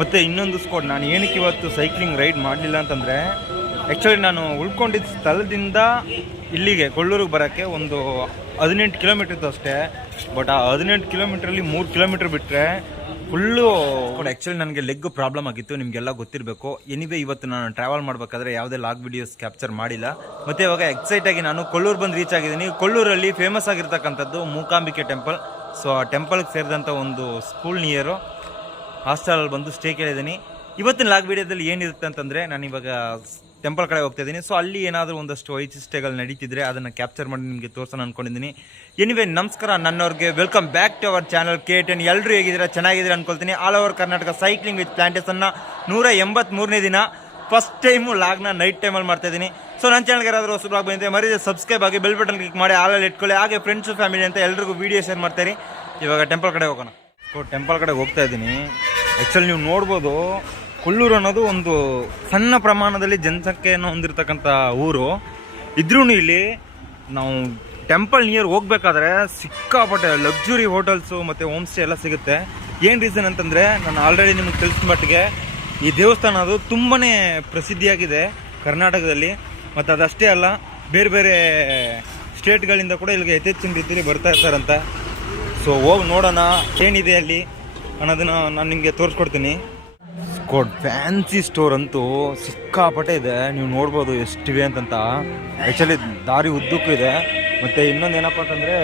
ಮತ್ತು ಇನ್ನೊಂದು ಸ್ಕೋಡ್ ನಾನು ಏನಕ್ಕೆ ಇವತ್ತು ಸೈಕ್ಲಿಂಗ್ ರೈಡ್ ಮಾಡಲಿಲ್ಲ ಅಂತಂದರೆ ಆ್ಯಕ್ಚುಲಿ ನಾನು ಉಳ್ಕೊಂಡಿದ್ದ ಸ್ಥಳದಿಂದ ಇಲ್ಲಿಗೆ ಕೊಳ್ಳೂರಿಗೆ ಬರೋಕ್ಕೆ ಒಂದು 18 ಕಿಲೋಮೀಟರ್ ಇತ್ತು ಅಷ್ಟೇ. ಬಟ್ ಆ 18 ಕಿಲೋಮೀಟ್ರಲ್ಲಿ 3 ಕಿಲೋಮೀಟ್ರ್ ಬಿಟ್ಟರೆ ಫುಲ್ಲು ಆ್ಯಕ್ಚುಲಿ ನನಗೆ ಲೆಗ್ ಪ್ರಾಬ್ಲಮ್ ಆಗಿತ್ತು, ನಿಮಗೆಲ್ಲ ಗೊತ್ತಿರಬೇಕು. ಎನಿವೇ ಇವತ್ತು ನಾನು ಟ್ರಾವೆಲ್ ಮಾಡಬೇಕಾದ್ರೆ ಯಾವುದೇ ಲಾಗ್ ವಿಡಿಯೋಸ್ ಕ್ಯಾಪ್ಚರ್ ಮಾಡಿಲ್ಲ. ಮತ್ತು ಇವಾಗ ಎಕ್ಸೈಟಾಗಿ ನಾನು ಕೊಳ್ಳೂರು ಬಂದು ರೀಚ್ ಆಗಿದ್ದೀನಿ. ಕೊಳ್ಳೂರಲ್ಲಿ ಫೇಮಸ್ ಆಗಿರ್ತಕ್ಕಂಥದ್ದು ಮೂಕಾಂಬಿಕೆ ಟೆಂಪಲ್. ಸೊ ಆ ಟೆಂಪಲ್ಗೆ ಸೇರಿದಂಥ ಒಂದು ಸ್ಕೂಲ್ ನಿಯರು ಹಾಸ್ಟೆಲಲ್ಲಿ ಬಂದು ಸ್ಟೇ ಕೇಳಿದ್ದೀನಿ. ಇವತ್ತಿನ ಲಾಗ್ ವಿಡಿಯೋದಲ್ಲಿ ಏನಿರುತ್ತೆ ಅಂತಂದರೆ ನಾನು ಇವಾಗ ಟೆಂಪಲ್ ಕಡೆ ಹೋಗ್ತಾ ಇದ್ದೀನಿ. ಸೊ ಅಲ್ಲಿ ಏನಾದರೂ ಒಂದಷ್ಟು ವೈಶಿಷ್ಟ್ಯಗಳು ನಡೀತಿದ್ರೆ ಅದನ್ನು ಕ್ಯಾಪ್ಚರ್ ಮಾಡಿ ನಿಮಗೆ ತೋರಿಸೋಣ ಅಂದ್ಕೊಂಡಿದ್ದೀನಿ. ಎನಿವೇ ನಮಸ್ಕಾರ ನನ್ನವ್ರಿಗೆ, welcome back to our channel KTN. ಎಲ್ಲರೂ ಹೇಗಿದ್ದೀರಾ? ಚೆನ್ನಾಗಿದ್ದೀರಾ ಅನ್ಕೊಳ್ತೀನಿ. All over Karnataka cycling with ಪ್ಲಾಂಟೇಶನ್ನ 183ನೇ ದಿನ ಫಸ್ಟ್ ಟೈಮು ಲಾಗ್ನ ನೈಟ್ ಟೈಮಲ್ಲಿ ಮಾಡ್ತಾಯಿದ್ದೀನಿ. ಸೊ ನನ್ನ ಚಾನಲ್ಗೆ ಯಾರಾದರೂ ಹೊಸ ಬ್ಲಾಗ್ ಬಂದಿದೆ ಮರೀದೆ ಸಬ್ಸ್ಕ್ರೈಬ್ ಆಗಿ ಬೆಲ್ ಬಟನ್ ಕ್ಲಿಕ್ ಮಾಡಿ ಆಲಲ್ಲಿ ಇಟ್ಕೊಳ್ಳಿ. ಹಾಗೆ ಫ್ರೆಂಡ್ಸು ಫ್ಯಾಮಿಲಿ ಅಂತ ಎಲ್ರಿಗೂ ವೀಡಿಯೋ ಶೇರ್ ಮಾಡ್ತಾರೆ. ಇವಾಗ ಟೆಂಪಲ್ ಕಡೆ ಹೋಗೋಣ. ಸೊ ಟೆಂಪಲ್ ಕಡೆ ಹೋಗ್ತಾ ಇದ್ದೀನಿ. ಆ್ಯಕ್ಚುಲಿ ನೀವು ನೋಡ್ಬೋದು, ಕೊಳ್ಳೂರು ಅನ್ನೋದು ಒಂದು ಸಣ್ಣ ಪ್ರಮಾಣದಲ್ಲಿ ಜನಸಂಖ್ಯೆಯನ್ನು ಹೊಂದಿರತಕ್ಕಂಥ ಊರು. ಇದ್ರೂ ಇಲ್ಲಿ ನಾವು ಟೆಂಪಲ್ ನಿಯರ್ ಹೋಗ್ಬೇಕಾದ್ರೆ ಸಿಕ್ಕಾಪಟ್ಟೆ ಲಕ್ಸುರಿ ಹೋಟೆಲ್ಸು ಮತ್ತು ಹೋಮ್ ಸ್ಟೇ ಎಲ್ಲ ಸಿಗುತ್ತೆ. ಏನು ರೀಸನ್ ಅಂತಂದರೆ ನಾನು ಆಲ್ರೆಡಿ ನಿಮಗೆ ತಿಳಿಸಿದ ಮಟ್ಟಿಗೆ ಈ ದೇವಸ್ಥಾನ ಅದು ತುಂಬಾ ಪ್ರಸಿದ್ಧಿಯಾಗಿದೆ ಕರ್ನಾಟಕದಲ್ಲಿ. ಮತ್ತು ಅದಷ್ಟೇ ಅಲ್ಲ, ಬೇರೆ ಬೇರೆ ಸ್ಟೇಟ್ಗಳಿಂದ ಕೂಡ ಇಲ್ಲಿಗೆ ಯಥೇಚ್ಛಿನ ರೀತಿಯಲ್ಲಿ ಬರ್ತಾ ಇರ್ತಾರಂತೆ. ಸೊ ಹೋಗಿ ನೋಡೋಣ ಏನಿದೆ ಅಲ್ಲಿ ಅನ್ನೋದನ್ನು ನಾನು ನಿಮಗೆ ತೋರಿಸ್ಕೊಡ್ತೀನಿ. ಫ್ಯಾನ್ಸಿ ಸ್ಟೋರ್ ಅಂತೂ ಸಿಕ್ಕಾಪಟ್ಟೆ ಇದೆ. ನೀವು ನೋಡ್ಬೋದು ಎಷ್ಟಿವೆ ಅಂತಂತ. ಆ್ಯಕ್ಚುಲಿ ದಾರಿ ಉದ್ದಕ್ಕೂ ಇದೆ. ಮತ್ತು ಇನ್ನೊಂದು ಏನಪ್ಪ ಅಂತಂದರೆ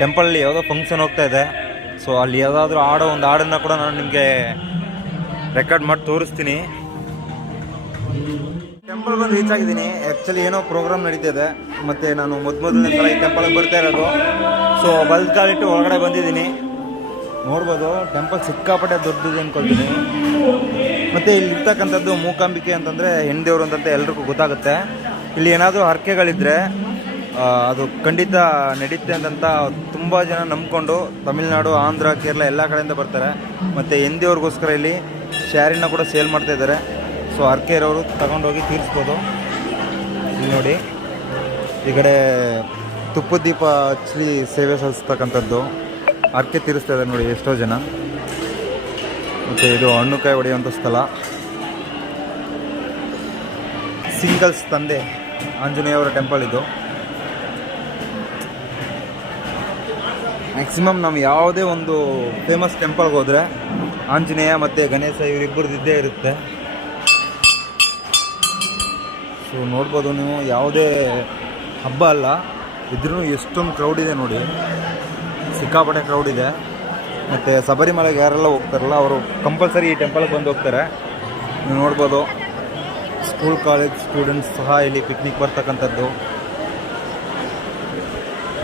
ಟೆಂಪಲಲ್ಲಿ ಯಾವುದೋ ಫಂಕ್ಷನ್ ಹೋಗ್ತಾ ಇದೆ. ಸೊ ಅಲ್ಲಿ ಯಾವುದಾದ್ರೂ ಆಡೋ ಒಂದು ಹಾಡನ್ನು ಕೂಡ ನಾನು ನಿಮಗೆ ರೆಕಾರ್ಡ್ ಮಾಡಿ ತೋರಿಸ್ತೀನಿ. ಟೆಂಪಲ್ ಬಂದು ರೀಚ್ ಆಗಿದ್ದೀನಿ. ಆ್ಯಕ್ಚುಲಿ ಏನೋ ಪ್ರೋಗ್ರಾಮ್ ನಡೀತಾ ಇದೆ. ಮತ್ತು ನಾನು ಮೊದಲನೇ ಸಲ ಈ ಟೆಂಪಲ್ಗೆ ಬರ್ತಾ ಇರೋದು. ಸೊ ಬಲ್ತ್ ಕಾಲಿಟ್ಟು ಒಳಗಡೆ ಬಂದಿದ್ದೀನಿ. ನೋಡ್ಬೋದು ಟೆಂಪಲ್ ಸಿಕ್ಕಾಪಟ್ಟೆ ದೊಡ್ಡದಿದೆ ಅಂದ್ಕೊಳ್ತೀನಿ. ಮತ್ತು ಇಲ್ಲಿ ಇರ್ತಕ್ಕಂಥದ್ದು ಮೂಕಾಂಬಿಕೆ ಅಂತಂದರೆ ಹೆಣ್ದೇವ್ರು ಅಂತಂತ ಎಲ್ರಿಗೂ ಗೊತ್ತಾಗುತ್ತೆ. ಇಲ್ಲಿ ಏನಾದರೂ ಹರಕೆಗಳಿದ್ದರೆ ಅದು ಖಂಡಿತ ನಡೀತೆ ಅಂತಂತ ತುಂಬ ಜನ ನಂಬ್ಕೊಂಡು ತಮಿಳ್ನಾಡು, ಆಂಧ್ರ, ಕೇರಳ ಎಲ್ಲ ಕಡೆಯಿಂದ ಬರ್ತಾರೆ. ಮತ್ತು ಹೆಣ್ದೇವ್ರಿಗೋಸ್ಕರ ಇಲ್ಲಿ ಸ್ಯಾರಿನ ಕೂಡ ಸೇಲ್ ಮಾಡ್ತಾಯಿದ್ದಾರೆ. ಸೊ ಹರಕೆ ಇರೋರು ತಗೊಂಡೋಗಿ ತೀರಿಸ್ಬೋದು. ಇಲ್ಲಿ ನೋಡಿ, ಈ ಕಡೆ ತುಪ್ಪದ ದೀಪ ಹಚ್ಚಿ ಸೇವೆ ಸಲ್ಲಿಸ್ತಕ್ಕಂಥದ್ದು, ಹರಕೆ ತೀರಿಸ್ತಾ ಇದ್ದಾರೆ ನೋಡಿ ಎಷ್ಟೋ ಜನ. ಮತ್ತು ಇದು ಹಣ್ಣುಕಾಯಿ ಹೊಡೆಯುವಂಥ ಸ್ಥಳ. ಸಿಂಗಲ್ಸ್ ತಂದೆ ಆಂಜನೇಯವರ ಟೆಂಪಲ್ ಇದು. ಮ್ಯಾಕ್ಸಿಮಮ್ ನಾವು ಯಾವುದೇ ಒಂದು ಫೇಮಸ್ ಟೆಂಪಲ್ಗೆ ಹೋದರೆ ಆಂಜನೇಯ ಮತ್ತು ಗಣೇಶ ಇವರಿಬ್ಬರದ್ದೇ ಇರುತ್ತೆ. ಸೊ ನೋಡ್ಬೋದು ನೀವು, ಯಾವುದೇ ಹಬ್ಬ ಅಲ್ಲ ಇದ್ರೂ ಎಷ್ಟೊಂದು ಕ್ರೌಡ್ ಇದೆ ನೋಡಿ, ಸಿಕ್ಕಾಪಟ್ಟೆ ಕ್ರೌಡ್ ಇದೆ. ಮತ್ತು ಶಬರಿಮಲೆಗೆ ಯಾರೆಲ್ಲ ಹೋಗ್ತಾರಲ್ಲ ಅವರು ಕಂಪಲ್ಸರಿ ಈ ಟೆಂಪಲ್ಗೆ ಬಂದು ಹೋಗ್ತಾರೆ. ನೀವು ನೋಡ್ಬೋದು ಸ್ಕೂಲ್ ಕಾಲೇಜ್ ಸ್ಟೂಡೆಂಟ್ಸ್ ಸಹ ಇಲ್ಲಿ ಪಿಕ್ನಿಕ್ ಬರ್ತಕ್ಕಂಥದ್ದು.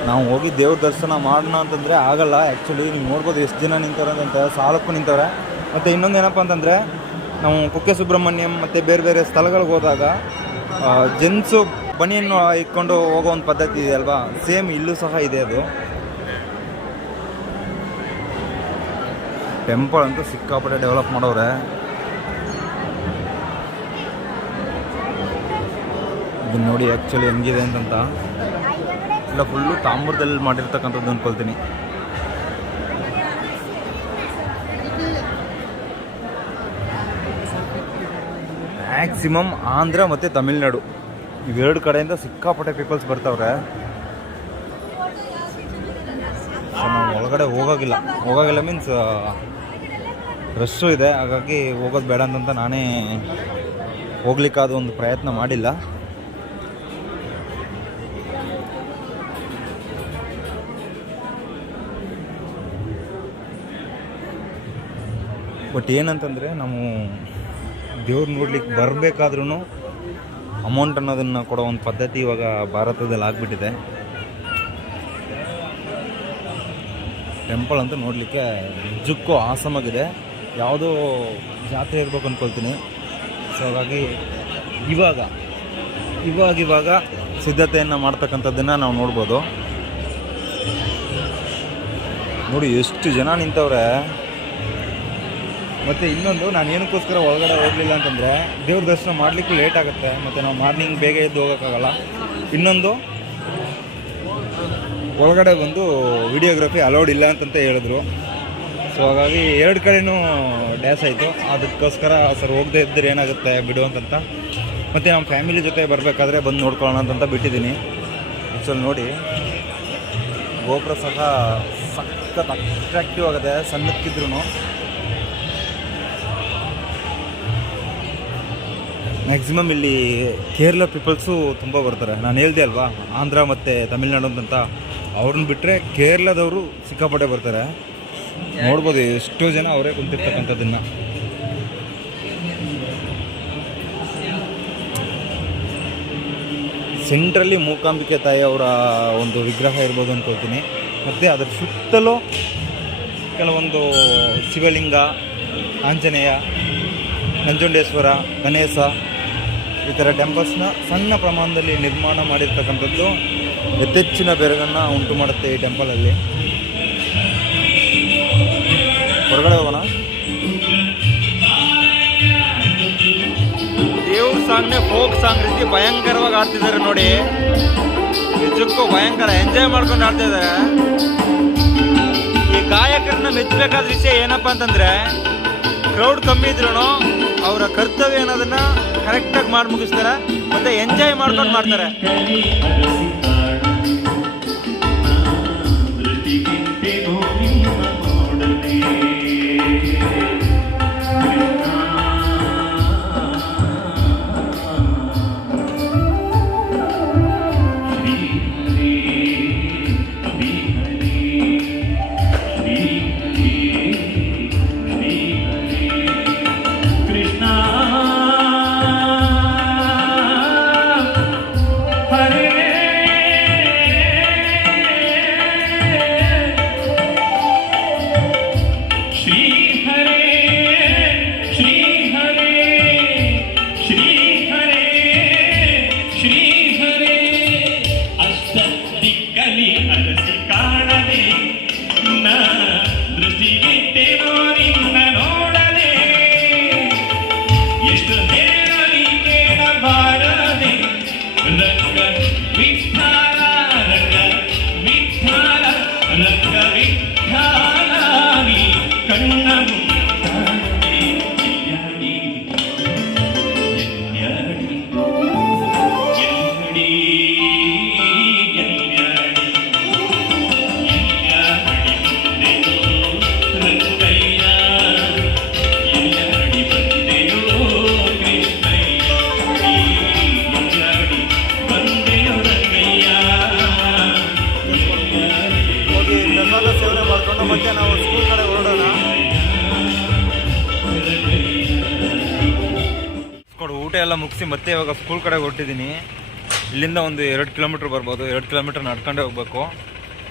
ನಾವು ಹೋಗಿ ದೇವ್ರ ದರ್ಶನ ಮಾಡೋಣ ಅಂತಂದರೆ ಆಗಲ್ಲ. ಆ್ಯಕ್ಚುಲಿ ನೀವು ನೋಡ್ಬೋದು ಎಷ್ಟು ಜನ ನಿಂತವ್ರೆ ಅಂತ, ಸಾಲಕ್ಕೂ ನಿಂತವ್ರೆ. ಮತ್ತು ಇನ್ನೊಂದು ಏನಪ್ಪ ಅಂತಂದರೆ ನಾವು ಕುಕ್ಕೆ ಸುಬ್ರಹ್ಮಣ್ಯಂ ಮತ್ತು ಬೇರೆ ಬೇರೆ ಸ್ಥಳಗಳಿಗೆ ಹೋದಾಗ ಜೆಂಟ್ಸು ಬನಿಯನ್ನು ಇಟ್ಕೊಂಡು ಹೋಗೋ ಒಂದು ಪದ್ಧತಿ ಇದೆ ಅಲ್ವಾ, ಸೇಮ್ ಇಲ್ಲೂ ಸಹ ಇದೆ ಅದು. ಟೆಂಪಲ್ ಅಂತೂ ಸಿಕ್ಕಾಪಟ್ಟೆ ಡೆವಲಪ್ ಮಾಡೋರೆ. ಇದನ್ನು ನೋಡಿ ಆ್ಯಕ್ಚುಲಿ ಹೆಂಗಿದೆ ಅಂತಂತ. ಇಲ್ಲ ಫುಲ್ಲು ತಾಮ್ರದಲ್ಲಿ ಮಾಡಿರ್ತಕ್ಕಂಥದ್ದು ಅಂದ್ಕೊಳ್ತೀನಿ. ಮ್ಯಾಕ್ಸಿಮಮ್ ಆಂಧ್ರ ಮತ್ತು ತಮಿಳ್ನಾಡು ಇವೆರಡು ಕಡೆಯಿಂದ ಸಿಕ್ಕಾಪಟ್ಟೆ ಪೀಪಲ್ಸ್ ಬರ್ತಾವ್ರೆ. ಸೊ ನಾವು ಒಳಗಡೆ ಹೋಗೋಗಿಲ್ಲ ಮೀನ್ಸ್ ರಶ್ಶು ಇದೆ, ಹಾಗಾಗಿ ಹೋಗೋದು ಬೇಡ ಅಂತಂತ ನಾನೇ ಹೋಗ್ಲಿಕ್ಕಾದ ಒಂದು ಪ್ರಯತ್ನ ಮಾಡಿಲ್ಲ. ಬಟ್ ಏನಂತಂದರೆ ನಾವು ದೇವ್ರು ನೋಡ್ಲಿಕ್ಕೆ ಬರಬೇಕಾದ್ರೂ ಅಮೌಂಟ್ ಅನ್ನೋದನ್ನು ಕೊಡೋ ಒಂದು ಪದ್ಧತಿ ಇವಾಗ ಭಾರತದಲ್ಲಿ ಆಗಿಬಿಟ್ಟಿದೆ. ಟೆಂಪಲ್ ಅಂತೂ ನೋಡಲಿಕ್ಕೆ ನಿಜಕ್ಕೂ ಆಸಮಾಗಿದೆ. ಯಾವುದೋ ಜಾತ್ರೆ ಇರಬೇಕು ಅಂದ್ಕೊಳ್ತೀನಿ. ಸೊ ಹಾಗಾಗಿ ಇವಾಗ ಸಿದ್ಧತೆಯನ್ನು ಮಾಡ್ತಕ್ಕಂಥದ್ದನ್ನು ನಾವು ನೋಡ್ಬೋದು. ನೋಡಿ ಎಷ್ಟು ಜನ ನಿಂತವ್ರೆ. ಮತ್ತು ಇನ್ನೊಂದು, ನಾನು ಏನಕ್ಕೋಸ್ಕರ ಒಳಗಡೆ ಹೋಗಲಿಲ್ಲ ಅಂತಂದರೆ ದೇವ್ರ ದರ್ಶನ ಮಾಡಲಿಕ್ಕೂ ಲೇಟ್ ಆಗುತ್ತೆ. ಮತ್ತು ನಾವು ಮಾರ್ನಿಂಗ್ ಬೇಗ ಎದ್ದು ಹೋಗೋಕ್ಕಾಗಲ್ಲ. ಇನ್ನೊಂದು, ಒಳಗಡೆ ಬಂದು ವಿಡಿಯೋಗ್ರಫಿ ಅಲೌಡ್ ಇಲ್ಲ ಅಂತಂತ ಹೇಳಿದ್ರು. ಸೊ ಹಾಗಾಗಿ 2 ಕಡೆನೂ ಡ್ಯಾಸ್ ಆಯಿತು. ಅದಕ್ಕೋಸ್ಕರ ಸರ್ ಹೋಗದೆ ಇದ್ದರೆ ಏನಾಗುತ್ತೆ ಬಿಡು ಅಂತಂತ ಮತ್ತು ನಮ್ಮ ಫ್ಯಾಮಿಲಿ ಜೊತೆ ಬರಬೇಕಾದ್ರೆ ಬಂದು ನೋಡ್ಕೊಳ್ಳೋಣ ಅಂತಂತ ಬಿಟ್ಟಿದ್ದೀನಿ. ಆ್ಯಕ್ಚುಲಿ ನೋಡಿ ಗೋಪುರ ಸಹ ಸಖತ್ ಅಟ್ರಾಕ್ಟಿವ್ ಆಗುತ್ತೆ ಸಣ್ಣಕ್ಕಿದ್ರೂ. ಮ್ಯಾಕ್ಸಿಮಮ್ ಇಲ್ಲಿ ಕೇರಳ ಪೀಪಲ್ಸು ತುಂಬ ಬರ್ತಾರೆ. ನಾನು ಹೇಳ್ದೆ ಅಲ್ವಾ ಆಂಧ್ರ ಮತ್ತು ತಮಿಳ್ನಾಡು ಅಂತಂತ, ಅವ್ರನ್ನ ಬಿಟ್ಟರೆ ಕೇರಳದವರು ಸಿಕ್ಕಾಪಟ್ಟೆ ಬರ್ತಾರೆ. ನೋಡ್ಬೋದು ಎಷ್ಟೋ ಜನ ಅವರೇ ಕುಂತಿರ್ತಕ್ಕಂಥದ್ದನ್ನು. ಸೆಂಟ್ರಲ್ಲಿ ಮೂಕಾಂಬಿಕೆ ತಾಯಿ ಅವರ ಒಂದು ವಿಗ್ರಹ ಇರ್ಬೋದು ಅಂದ್ಕೊಳ್ತೀನಿ. ಮತ್ತು ಅದರ ಸುತ್ತಲೂ ಕೆಲವೊಂದು ಶಿವಲಿಂಗ, ಆಂಜನೇಯ, ನಂಜುಂಡೇಶ್ವರ, ಗಣೇಶ ಈ ಥರ ಟೆಂಪಲ್ಸ್ನ ಸಣ್ಣ ಪ್ರಮಾಣದಲ್ಲಿ ನಿರ್ಮಾಣ ಮಾಡಿರ್ತಕ್ಕಂಥದ್ದು ಯಥೇಚ್ಚಿನ ಬೆರಗನ್ನು ಉಂಟು ಮಾಡುತ್ತೆ ಈ ಟೆಂಪಲಲ್ಲಿ. ಹೊರಗಡೆ ಹೋಗೋಣ. ದೇವ್ರ ಸಾಂಗ್ನೇ ಫೋಕ್ ಸಾಂಗ್ ರೀತಿ ಭಯಂಕರವಾಗಿ ಆಡ್ತಿದ್ದಾರೆ ನೋಡಿ. ನಿಜಕ್ಕೂ ಭಯಂಕರ ಎಂಜಾಯ್ ಮಾಡ್ಕೊಂಡು ಆಡ್ತಾ ಇದ್ದಾರೆ. ಈ ಗಾಯಕರನ್ನ ಮೆಚ್ಚಬೇಕಾದ ವಿಷಯ ಏನಪ್ಪ ಅಂತಂದ್ರೆ, ಕ್ರೌಡ್ ಕಮ್ಮಿ ಇದ್ರು ಅವರ ಕರ್ತವ್ಯ ಅನ್ನೋದನ್ನ ಕರೆಕ್ಟಾಗಿ ಮಾಡಿ ಮುಗಿಸ್ತಾರೆ ಮತ್ತೆ ಎಂಜಾಯ್ ಮಾಡ್ಕೊಂಡು ಮಾಡ್ತಾರೆ. ಮತ್ತೆ ನಾವು ಸ್ಕೂಲ್ ಕಡೆ ಹೊರಡೋಣ. ಊಟ ಎಲ್ಲ ಮುಗಿಸಿ ಮತ್ತೆ ಇವಾಗ ಸ್ಕೂಲ್ ಕಡೆ ಹೊರಟಿದ್ದೀನಿ. ಇಲ್ಲಿಂದ ಒಂದು 2 ಕಿಲೋಮೀಟ್ರ್ ಬರ್ಬೋದು. 2 ಕಿಲೋಮೀಟ್ರ್ ನಡ್ಕೊಂಡೇ ಹೋಗ್ಬೇಕು.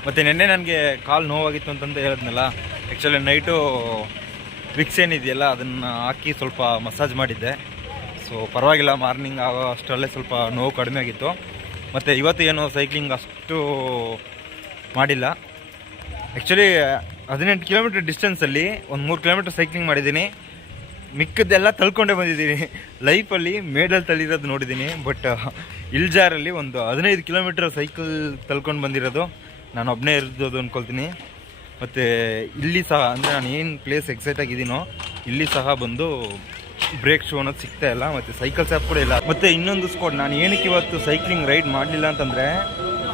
ಮತ್ತು ನಿನ್ನೆ ನನಗೆ ಕಾಲು ನೋವಾಗಿತ್ತು ಅಂತಂದು ಹೇಳಿದ್ನಲ್ಲ, ಆ್ಯಕ್ಚುಲಿ ನೈಟು ವಿಕ್ಸ್ ಏನಿದೆಯಲ್ಲ ಅದನ್ನು ಹಾಕಿ ಸ್ವಲ್ಪ ಮಸಾಜ್ ಮಾಡಿದ್ದೆ. ಸೊ ಪರವಾಗಿಲ್ಲ, ಮಾರ್ನಿಂಗ್ ಆಗೋ ಅಷ್ಟರಲ್ಲೇ ಸ್ವಲ್ಪ ನೋವು ಕಡಿಮೆ ಆಗಿತ್ತು. ಮತ್ತು ಇವತ್ತು ಏನು ಸೈಕ್ಲಿಂಗ್ ಅಷ್ಟು ಮಾಡಿಲ್ಲ. ಆ್ಯಕ್ಚುಲಿ 18 ಕಿಲೋಮೀಟ್ರ್ ಡಿಸ್ಟೆನ್ಸಲ್ಲಿ ಒಂದು 3 ಕಿಲೋಮೀಟ್ರ್ ಸೈಕ್ಲಿಂಗ್ ಮಾಡಿದ್ದೀನಿ. ಮಿಕ್ಕದ್ದೆಲ್ಲ ತಳ್ಕೊಂಡೇ ಬಂದಿದ್ದೀನಿ. ಲೈಫಲ್ಲಿ ಮೇಡಲ್ ತಳ್ಳಿರೋದು ನೋಡಿದ್ದೀನಿ, ಬಟ್ ಇಲ್ಜಾರಲ್ಲಿ ಒಂದು 15 ಕಿಲೋಮೀಟ್ರ್ ಸೈಕಲ್ ತಳ್ಕೊಂಡು ಬಂದಿರೋದು ನಾನು ಒಬ್ಬನೇ ಇರೋದು ಅಂದ್ಕೊಳ್ತೀನಿ. ಮತ್ತು ಇಲ್ಲಿ ಸಹ ಅಂದರೆ ನಾನು ಏನು ಪ್ಲೇಸ್ ಎಕ್ಸೈಟ್ ಆಗಿದ್ದೀನೋ ಇಲ್ಲಿ ಸಹ ಬಂದು ಬ್ರೇಕ್ ಶೋ ಅನ್ನೋದು ಸಿಗ್ತಾ ಇಲ್ಲ, ಮತ್ತು ಸೈಕಲ್ ಸ್ಯಾಪ್ ಕೂಡ ಇಲ್ಲ. ಮತ್ತು ಇನ್ನೊಂದು ಸ್ಕೋಡ್, ನಾನು ಏನಕ್ಕೆ ಇವತ್ತು ಸೈಕ್ಲಿಂಗ್ ರೈಡ್ ಮಾಡಲಿಲ್ಲ ಅಂತಂದರೆ,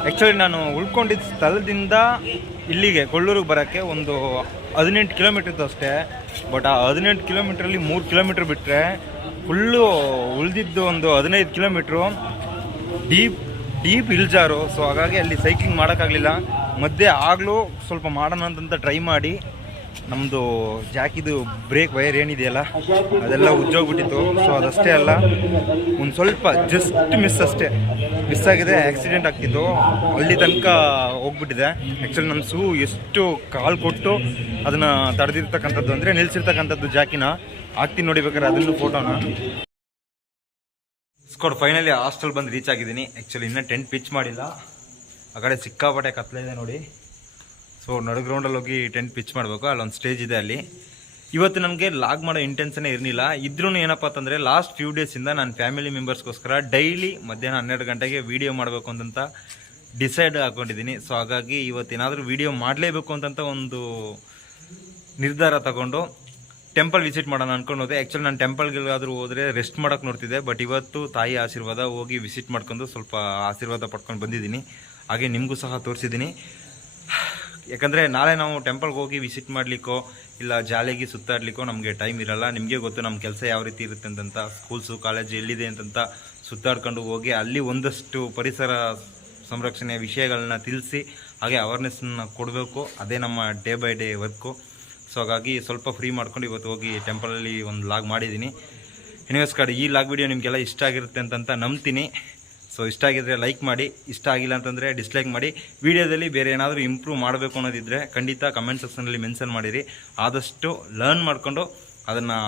ಆ್ಯಕ್ಚುಲಿ ನಾನು ಉಳ್ಕೊಂಡಿದ್ದ ಸ್ಥಳದಿಂದ ಇಲ್ಲಿಗೆ ಕೊಳ್ಳೂರಿಗೆ ಬರೋಕ್ಕೆ ಒಂದು 18 ಕಿಲೋಮೀಟ್ರ್ ಇತ್ತು ಅಷ್ಟೇ. ಬಟ್ ಆ 18 ಕಿಲೋಮೀಟ್ರಲ್ಲಿ 3 ಕಿಲೋಮೀಟ್ರ್ ಬಿಟ್ಟರೆ ಫುಲ್ಲು ಉಳಿದಿದ್ದು ಒಂದು 15 ಕಿಲೋಮೀಟ್ರು ಡೀಪ್ ಇಲ್ಜಾರು. ಸೊ ಹಾಗಾಗಿ ಅಲ್ಲಿ ಸೈಕ್ಲಿಂಗ್ ಮಾಡೋಕ್ಕಾಗಲಿಲ್ಲ. ಮಧ್ಯೆ ಆಗಲೂ ಸ್ವಲ್ಪ ಮಾಡೋಣ ಅಂತಂತ ಟ್ರೈ ಮಾಡಿ ನಮ್ಮದು ಜಾಕಿದು ಬ್ರೇಕ್ ವೈರ್ ಏನಿದೆಯಲ್ಲ ಅದೆಲ್ಲ ಉಜ್ಜೋಗ್ಬಿಟ್ಟಿತ್ತು. ಸೊ ಅದಷ್ಟೇ ಅಲ್ಲ, ಒಂದು ಸ್ವಲ್ಪ ಜಸ್ಟ್ ಮಿಸ್ ಆಗಿದೆ, ಆಕ್ಸಿಡೆಂಟ್ ಆಗ್ತಿತ್ತು. ಅಲ್ಲಿ ತನಕ ಹೋಗ್ಬಿಟ್ಟಿದೆ. ಆ್ಯಕ್ಚುಲಿ ನನ್ನ ಶೂ ಎಷ್ಟು ಕಾಲು ಕೊಟ್ಟು ಅದನ್ನು ತಡೆದಿರ್ತಕ್ಕಂಥದ್ದು ಅಂದರೆ ನಿಲ್ಲಿಸಿರ್ತಕ್ಕಂಥದ್ದು ಜಾಕಿನ ಹಾಕ್ತೀನಿ ನೋಡಿಬೇಕಾದ್ರೆ ಅದನ್ನು ಫೋಟೋನ. ಸ್ಕೋಡ್ ಫೈನಲಿ ಹಾಸ್ಟೆಲ್ ಬಂದು ರೀಚ್ ಆಗಿದ್ದೀನಿ. ಆ್ಯಕ್ಚುಲಿ ಇನ್ನೂ ಟೆಂಟ್ ಪಿಚ್ ಮಾಡಿಲ್ಲ. ಆ ಕಡೆ ಸಿಕ್ಕಾಪಟ್ಟೆ ಕತ್ಲಿದೆ ನೋಡಿ. ಸೊ ನಡುಗ್ರೌಂಡಲ್ಲಿ ಹೋಗಿ ಟೆಂಟ್ ಪಿಚ್ ಮಾಡಬೇಕು. ಅಲ್ಲೊಂದು ಸ್ಟೇಜ್ ಇದೆ ಅಲ್ಲಿ. ಇವತ್ತು ನನಗೆ ಲಾಗ್ ಮಾಡೋ ಇಂಟೆನ್ಷನೇ ಇರಲಿಲ್ಲ. ಇದ್ರೂ ಏನಪ್ಪ ಅಂತಂದರೆ ಲಾಸ್ಟ್ ಫ್ಯೂ ಡೇಸಿಂದ ನನ್ನ ಫ್ಯಾಮಿಲಿ ಮೆಂಬರ್ಸ್ಗೋಸ್ಕರ ಡೈಲಿ ಮಧ್ಯಾಹ್ನ 12 ಗಂಟೆಗೆ ವೀಡಿಯೋ ಮಾಡಬೇಕು ಅಂತಂತ ಡಿಸೈಡ್ ಹಾಕ್ಕೊಂಡಿದ್ದೀನಿ. ಸೊ ಹಾಗಾಗಿ ಇವತ್ತೇನಾದರೂ ವೀಡಿಯೋ ಮಾಡಲೇಬೇಕು ಅಂತಂತ ಒಂದು ನಿರ್ಧಾರ ತಗೊಂಡು ಟೆಂಪಲ್ ವಿಸಿಟ್ ಮಾಡೋಣ ಅನ್ಕೊಂಡು ಹೋದೆ. ಆ್ಯಕ್ಚುಲಿ ನಾನು ಟೆಂಪಲ್ಗಾದರೂ ಹೋದರೆ ರೆಸ್ಟ್ ಮಾಡೋಕೆ ನೋಡ್ತಿದ್ದೆ, ಬಟ್ ಇವತ್ತು ತಾಯಿ ಆಶೀರ್ವಾದ ಹೋಗಿ ವಿಸಿಟ್ ಮಾಡ್ಕೊಂಡು ಸ್ವಲ್ಪ ಆಶೀರ್ವಾದ ಪಡ್ಕೊಂಡು ಬಂದಿದ್ದೀನಿ. ಹಾಗೆ ನಿಮಗೂ ಸಹ ತೋರಿಸಿದ್ದೀನಿ. ಯಾಕಂದರೆ ನಾಳೆ ನಾವು ಟೆಂಪಲ್ಗೆ ಹೋಗಿ ವಿಸಿಟ್ ಮಾಡಲಿಕ್ಕೋ ಇಲ್ಲ ಜಾಲಿಗೆ ಸುತ್ತಾಡಲಿಕ್ಕೋ ನಮಗೆ ಟೈಮ್ ಇರಲ್ಲ. ನಿಮಗೆ ಗೊತ್ತು ನಮ್ಮ ಕೆಲಸ ಯಾವ ರೀತಿ ಇರುತ್ತೆ ಅಂತಂತ, ಸ್ಕೂಲ್ಸು ಕಾಲೇಜು ಎಲ್ಲಿದೆ ಅಂತಂತ ಸುತ್ತಾಡ್ಕೊಂಡು ಹೋಗಿ ಅಲ್ಲಿ ಒಂದಷ್ಟು ಪರಿಸರ ಸಂರಕ್ಷಣೆಯ ವಿಷಯಗಳನ್ನ ತಿಳಿಸಿ ಹಾಗೆ ಅವೇರ್ನೆಸ್ನ ಕೊಡಬೇಕು. ಅದೇ ನಮ್ಮ day by day work. So ಹಾಗಾಗಿ ಸ್ವಲ್ಪ ಫ್ರೀ ಮಾಡ್ಕೊಂಡು ಇವತ್ತು ಹೋಗಿ ಟೆಂಪಲಲ್ಲಿ ಒಂದು ಲಾಗ್ ಮಾಡಿದ್ದೀನಿ. ಎನಿವೇಸ್ ಕಡೆ ಈ ಲಾಗ್ ವಿಡಿಯೋ ನಿಮಗೆಲ್ಲ ಇಷ್ಟ ಆಗಿರುತ್ತೆ ಅಂತಂತ ನಂಬ್ತೀನಿ. ಸೊ ಇಷ್ಟ ಆಗಿದ್ರೆ ಲೈಕ್ ಮಾಡಿ, ಇಷ್ಟ ಆಗಿಲ್ಲ ಅಂತಂದರೆ ಡಿಸ್ಲೈಕ್ ಮಾಡಿ. ವಿಡಿಯೋದಲ್ಲಿ ಬೇರೆ ಏನಾದರೂ ಇಂಪ್ರೂವ್ ಮಾಡಬೇಕು ಅನ್ನೋದಿದ್ದರೆ ಖಂಡಿತ ಕಮೆಂಟ್ ಸೆಕ್ಷನಲ್ಲಿ ಮೆನ್ಷನ್ ಮಾಡಿರಿ. ಆದಷ್ಟು ಲರ್ನ್ ಮಾಡಿಕೊಂಡು ಅದನ್ನು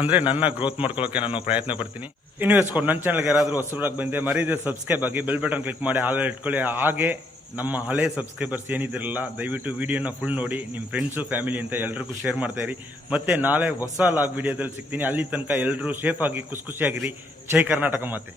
ಅಂದರೆ ನನ್ನ ಗ್ರೋತ್ ಮಾಡ್ಕೊಳ್ಳೋಕ್ಕೆ ನಾನು ಪ್ರಯತ್ನ ಪಡ್ತೀನಿ. ಇನ್ವೆಸ್ಟ್ಕೊಂಡು ನನ್ನ ಚಾನಲ್ಗೆ ಯಾರಾದರೂ ಹೊಸಬರಾಗಿ ಬಂದೆ ಮರೀದೆ ಸಬ್ಸ್ಕ್ರೈಬ್ ಆಗಿ, ಬೆಲ್ ಬಟನ್ ಕ್ಲಿಕ್ ಮಾಡಿ ಹಾಲ್ ಇಟ್ಕೊಳ್ಳಿ. ಹಾಗೆ ನಮ್ಮ ಹಳೆ ಸಬ್ಸ್ಕ್ರೈಬರ್ಸ್ ಏನಿದಿರಲ್ಲ ದಯವಿಟ್ಟು ವಿಡಿಯೋನ ಫುಲ್ ನೋಡಿ, ನಿಮ್ಮ ಫ್ರೆಂಡ್ಸು ಫ್ಯಾಮಿಲಿ ಅಂತ ಎಲ್ರಿಗೂ ಶೇರ್ ಮಾಡ್ತಾಯಿರಿ. ಮತ್ತು ನಾಳೆ ಹೊಸ ಲಾಗ್ ವಿಡಿಯೋದಲ್ಲಿ ಸಿಗ್ತೀನಿ. ಅಲ್ಲಿ ತನಕ ಎಲ್ಲರೂ ಸೇಫಾಗಿ ಖುಷಿಯಾಗಿರಿ. ಜೈ ಕರ್ನಾಟಕ ಮಾತೆ.